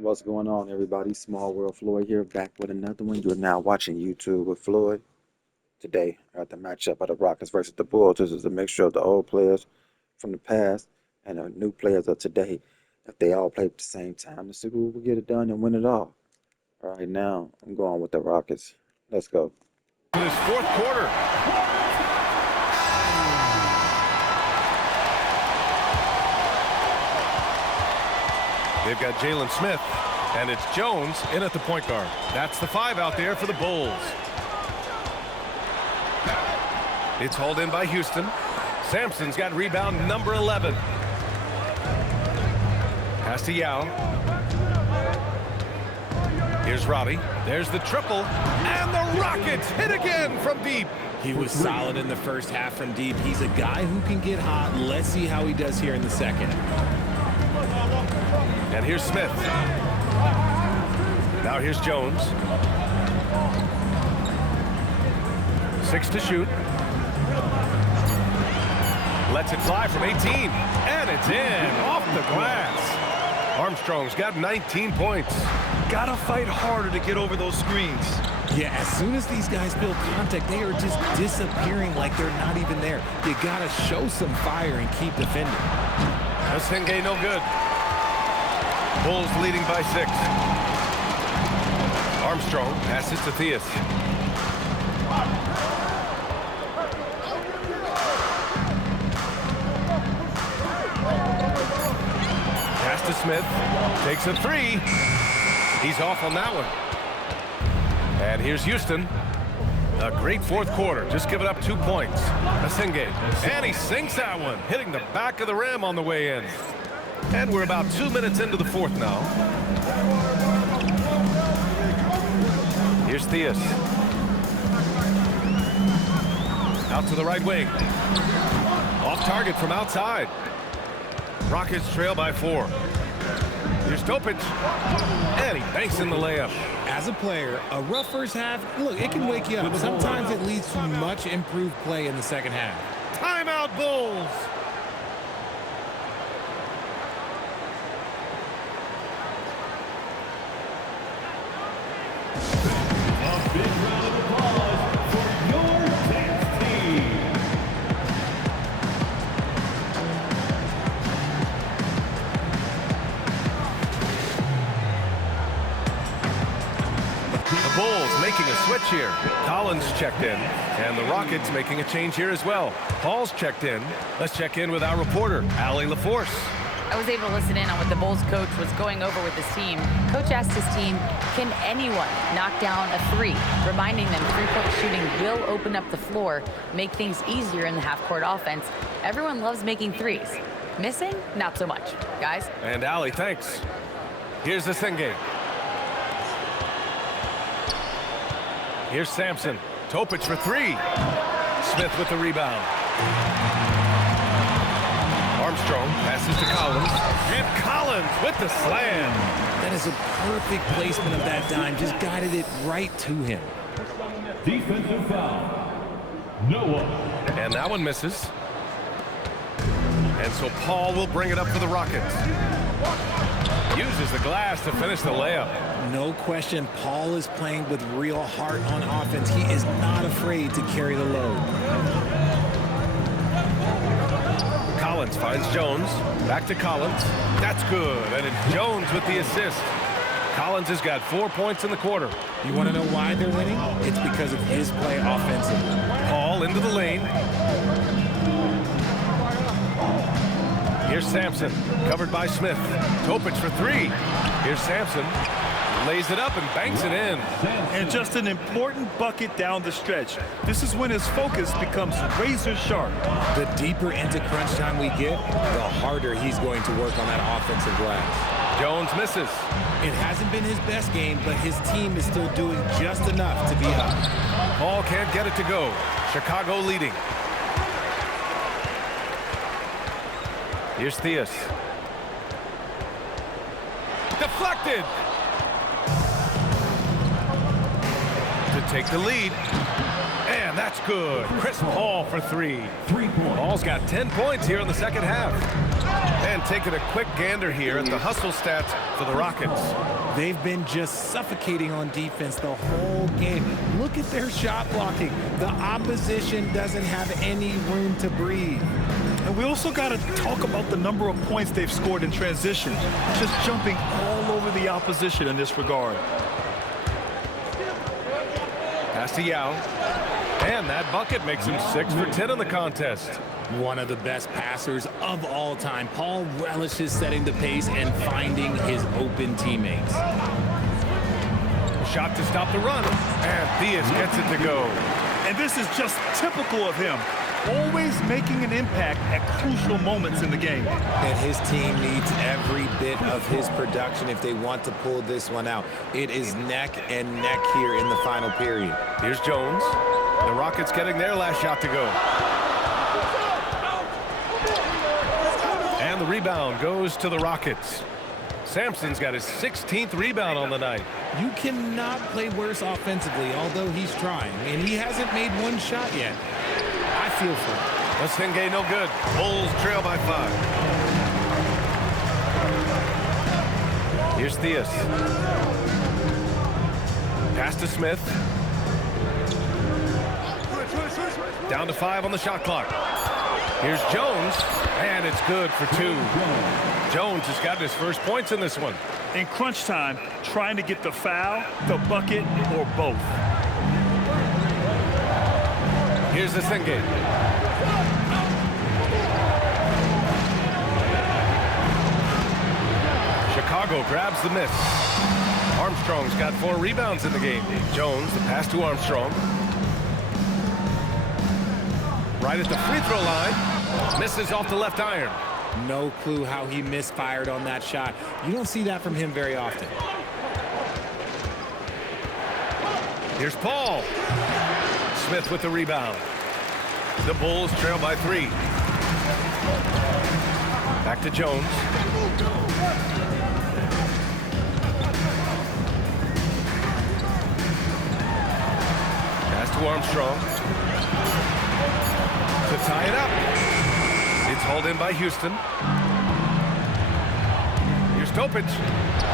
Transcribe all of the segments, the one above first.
What's going on, everybody? Small World Floyd here, back with another one. You're now watching YouTube with Floyd. Today, at the matchup of the Rockets versus the Bulls. This is a mixture of the old players from the past and the new players of today. If they all play at the same time, to see who will get it done and win it all. All right, now I'm going with the Rockets. Let's go. In this fourth quarter. They've got Jalen Smith, and it's Jones in at the point guard. That's the 5 out there for the Bulls. It's hauled in by Houston. Sampson's got rebound number 11. Pass to Yao. Here's Robbie. There's the triple. And the Rockets hit again from deep. He was solid in the first half from deep. He's a guy who can get hot. Let's see how he does here in the second. And here's Smith. Now here's Jones. 6 to shoot. Lets it fly from 18. And it's in. Off the glass. Armstrong's got 19 points. Gotta fight harder to get over those screens. Yeah, as soon as these guys build contact, they are just disappearing like they're not even there. You gotta show some fire and keep defending. Senge no good. Bulls leading by 6. Armstrong passes to Theus. Pass to Smith. Takes a 3. He's off on that one. And here's Houston. A great fourth quarter. Just giving up 2 points. Senge. And he sinks that one, hitting the back of the rim on the way in. And we're about 2 minutes into the fourth now. Here's Theus. Out to the right wing. Off target from outside. Rockets trail by 4. Here's Topic. And he banks in the layup. As a player, a rough first half, look, it can wake you up. Sometimes it leads to much improved play in the second half. Timeout, Bulls. Bulls making a switch here. Collins checked in, and the Rockets making a change here as well. Paul's checked in. Let's check in with our reporter, Allie LaForce. I was able to listen in on what the Bulls coach was going over with his team. Coach asked his team, can anyone knock down a 3? Reminding them three-point shooting will open up the floor, make things easier in the half-court offense. Everyone loves making 3s. Missing? Not so much. Guys? And Allie, thanks. Here's the Senge. Here's Sampson. Topic for 3. Smith with the rebound. Armstrong passes to Collins. And Collins with the slam. That is a perfect placement of that dime. Just guided it right to him. Defensive foul. Noah. And that one misses. And so Paul will bring it up for the Rockets. Uses the glass to finish the layup. No question, Paul is playing with real heart on offense. He is not afraid to carry the load. Collins finds Jones. Back to Collins. That's good. And it's Jones with the assist. Collins has got 4 points in the quarter. You want to know why they're winning? It's because of his play offensively. Paul into the lane. Here's Sampson, covered by Smith. Topic for 3. Here's Sampson. Lays it up and banks it in. And just an important bucket down the stretch. This is when his focus becomes razor sharp. The deeper into crunch time we get, the harder he's going to work on that offensive glass. Jones misses. It hasn't been his best game, but his team is still doing just enough to be up. Paul can't get it to go. Chicago leading. Here's Theus. Deflected. To take the lead. And that's good. Chris Paul for 3. Paul's got 10 points here in the second half. And taking a quick gander here at the hustle stats for the Rockets. They've been just suffocating on defense the whole game. Look at their shot blocking. The opposition doesn't have any room to breathe. And we also got to talk about the number of points they've scored in transition, just jumping all over the opposition in this regard. Pass to Yao. And that bucket makes him 6 for 10 in the contest. One of the best passers of all time. Paul relishes setting the pace and finding his open teammates. Shot to stop the run. And Diaz gets it to go. And this is just typical of him. Always making an impact at crucial moments in the game. And his team needs every bit of his production if they want to pull this one out. It is neck and neck here in the final period. Here's Jones. The Rockets getting their last shot to go. And the rebound goes to the Rockets. Sampson's got his 16th rebound on the night. You cannot play worse offensively, although he's trying. And he hasn't made one shot yet. I feel for him. Senge no good. Bulls trail by 5. Here's Diaz. Pass to Smith. Down to 5 on the shot clock. Here's Jones, and it's good for 2. Jones has gotten his first points in this one. In crunch time, trying to get the foul, the bucket, or both. Here's the Senge. Chicago grabs the miss. Armstrong's got 4 rebounds in the game. Jones, the pass to Armstrong. Right at the free throw line. Misses off the left iron. No clue how he misfired on that shot. You don't see that from him very often. Here's Paul. Smith with the rebound. The Bulls trail by 3. Back to Jones. Pass to Armstrong. To tie it up. It's hauled in by Houston. Here's Topic.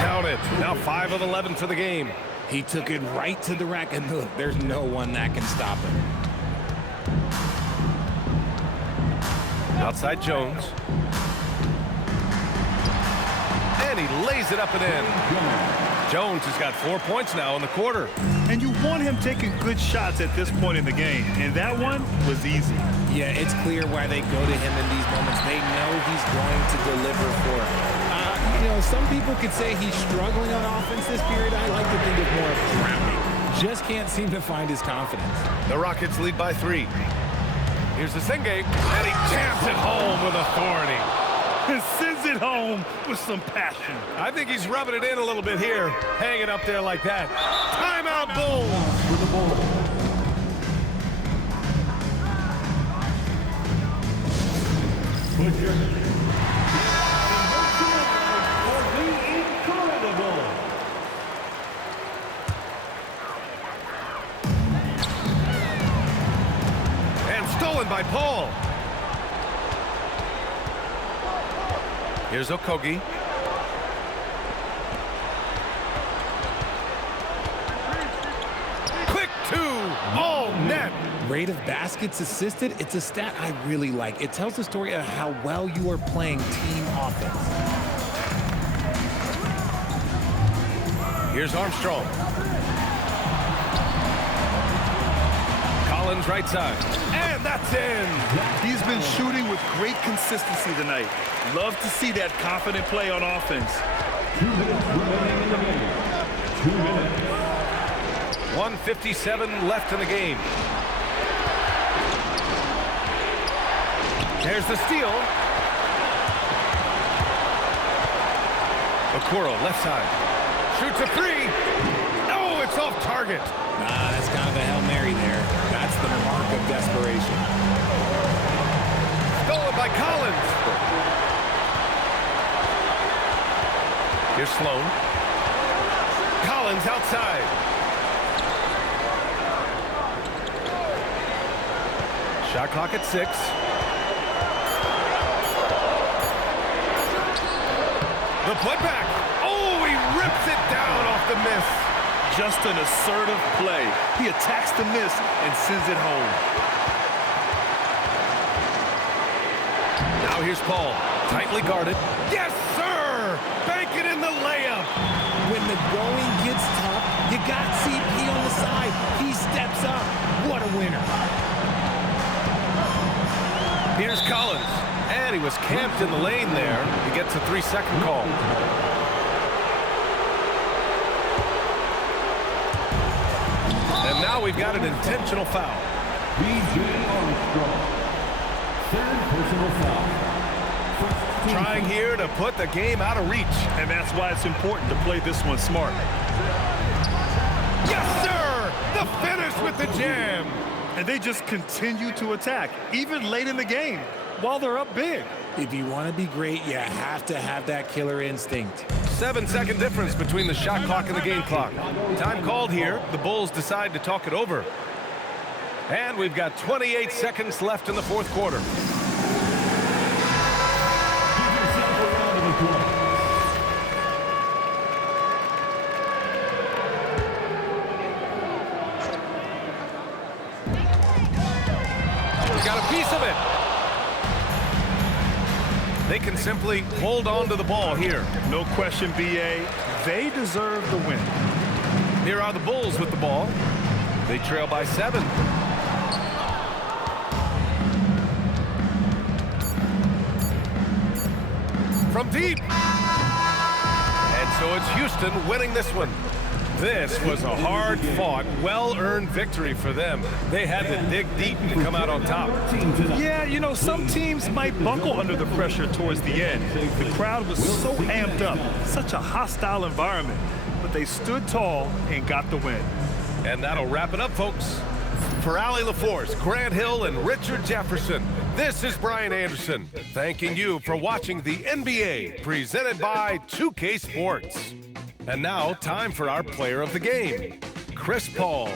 Count it. Now 5 of 11 for the game. He took it right to the rack, and look, there's no one that can stop him. Outside Jones. And he lays it up and in. Jones has got 4 points now in the quarter. And you want him taking good shots at this point in the game. And that one was easy. Yeah, it's clear why they go to him in these moments. They know he's going to deliver for them. You know, some people could say he's struggling on offense this period. I like to think of more of drowning. Just can't seem to find his confidence. The Rockets lead by 3. Here's the Senge, and he jams it home with authority. And sends it home with some passion. I think he's rubbing it in a little bit here, hanging up there like that. Timeout, Bulls! And stolen by Paul. Here's Okogie. Quick 2, all net. Rate of baskets assisted, it's a stat I really like. It tells the story of how well you are playing team offense. Here's Armstrong. Collins right side. And that's in. He's been shooting with great consistency tonight. Love to see that confident play on offense. 2 minutes remaining in the game. 2 minutes. 1:57 left in the game. There's the steal. Okoro, left side. Shoots a 3. Oh, it's off target. Nah, that's kind of a Hail Mary there. That's the mark of desperation. Stolen by Collins. Here's Sloan. Collins outside. Shot clock at 6. The putback. Oh, he rips it down off the miss. Just an assertive play. He attacks the miss and sends it home. Now here's Paul. Tightly guarded. Yes, sir! Bank it in the layup. When the going gets tough, you got CP on the side. He steps up. What a winner. Here's Collins. And he was camped in the lane there. He gets a 3-second call. And now we've got an intentional foul. B.J. Armstrong. Third personal foul. Trying here to put the game out of reach. And that's why it's important to play this one smart. Yes, sir! The finish with the jam. And they just continue to attack, even late in the game, while they're up big. If you want to be great, you have to have that killer instinct. 7-second difference between the shot clock and the game clock. Time called here. The Bulls decide to talk it over. And we've got 28 seconds left in the fourth quarter. We got a piece of it. They can simply hold on to the ball here. No question, B.A. They deserve the win. Here are the Bulls with the ball. They trail by 7. From deep. And so it's Houston winning this one. This was a hard-fought, well-earned victory for them. They had to dig deep to come out on top. Yeah, you know, some teams might buckle under the pressure towards the end. The crowd was so amped up, such a hostile environment, but they stood tall and got the win. And that'll wrap it up, folks. For Allie LaForce, Grant Hill, and Richard Jefferson, this is Brian Anderson, thanking you for watching the NBA, presented by 2K Sports. And now, time for our player of the game, Chris Paul.